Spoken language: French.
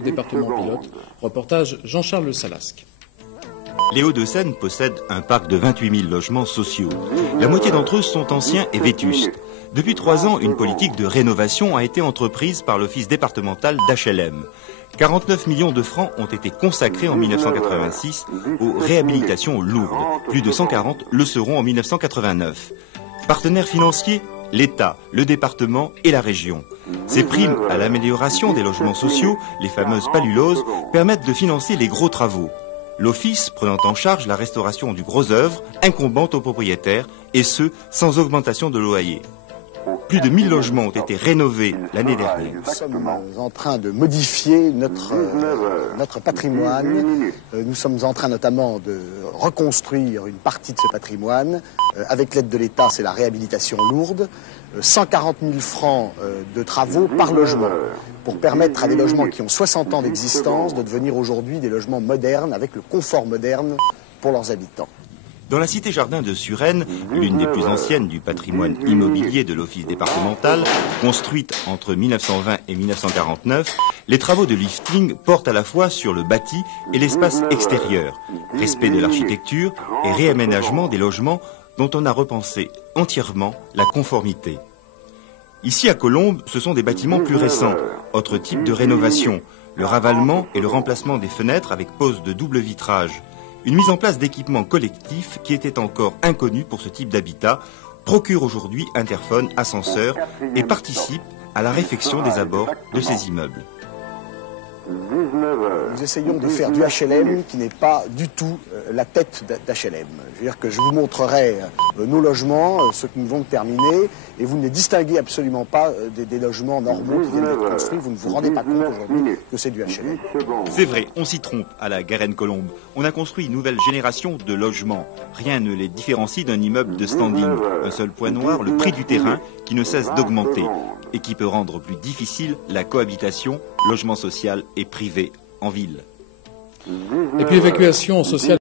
Le département pilote. Reportage Jean-Charles Salasque. Les Hauts-de-Seine possèdent un parc de 28 000 logements sociaux. La moitié d'entre eux sont anciens et vétustes. Depuis 3 ans, une politique de rénovation a été entreprise par l'Office départemental d'HLM. 49 millions de francs ont été consacrés en 1986 aux réhabilitations lourdes. Plus de 140 le seront en 1989. Partenaires financiers, l'État, le département et la région. Ces primes à l'amélioration des logements sociaux, les fameuses paluloses, permettent de financer les gros travaux. L'Office prenant en charge la restauration du gros œuvre incombant aux propriétaires, et ce, sans augmentation de loyer. Plus de 1000 logements ont été rénovés l'année dernière. Nous sommes en train de modifier notre patrimoine. Nous sommes en train notamment de reconstruire une partie de ce patrimoine. Avec l'aide de l'État, c'est la réhabilitation lourde. 140 000 francs de travaux par logement pour permettre à des logements qui ont 60 ans d'existence de devenir aujourd'hui des logements modernes avec le confort moderne pour leurs habitants. Dans la cité-jardin de Suresnes, l'une des plus anciennes du patrimoine immobilier de l'Office départemental, construite entre 1920 et 1949, les travaux de lifting portent à la fois sur le bâti et l'espace extérieur, respect de l'architecture et réaménagement des logements dont on a repensé entièrement la conformité. Ici à Colombes, ce sont des bâtiments plus récents, autre type de rénovation, le ravalement et le remplacement des fenêtres avec pose de double vitrage. Une mise en place d'équipements collectifs qui était encore inconnus pour ce type d'habitat, procure aujourd'hui interphone, ascenseur et participe à la réfection des abords de ces immeubles. Nous essayons de faire du HLM qui n'est pas du tout la tête d'HLM. Je veux dire que je vous montrerai nos logements, ceux que nous venons de terminer, et vous ne distinguez absolument pas des logements normaux qui viennent d'être construits. Vous ne vous rendez pas compte aujourd'hui que c'est du HLM. C'est vrai, on s'y trompe à la Garenne-Colombe. On a construit une nouvelle génération de logements. Rien ne les différencie d'un immeuble de standing. Un seul point noir, le prix du terrain qui ne cesse d'augmenter et qui peut rendre plus difficile la cohabitation, logement social et privé en ville. Et puis évacuation sociale.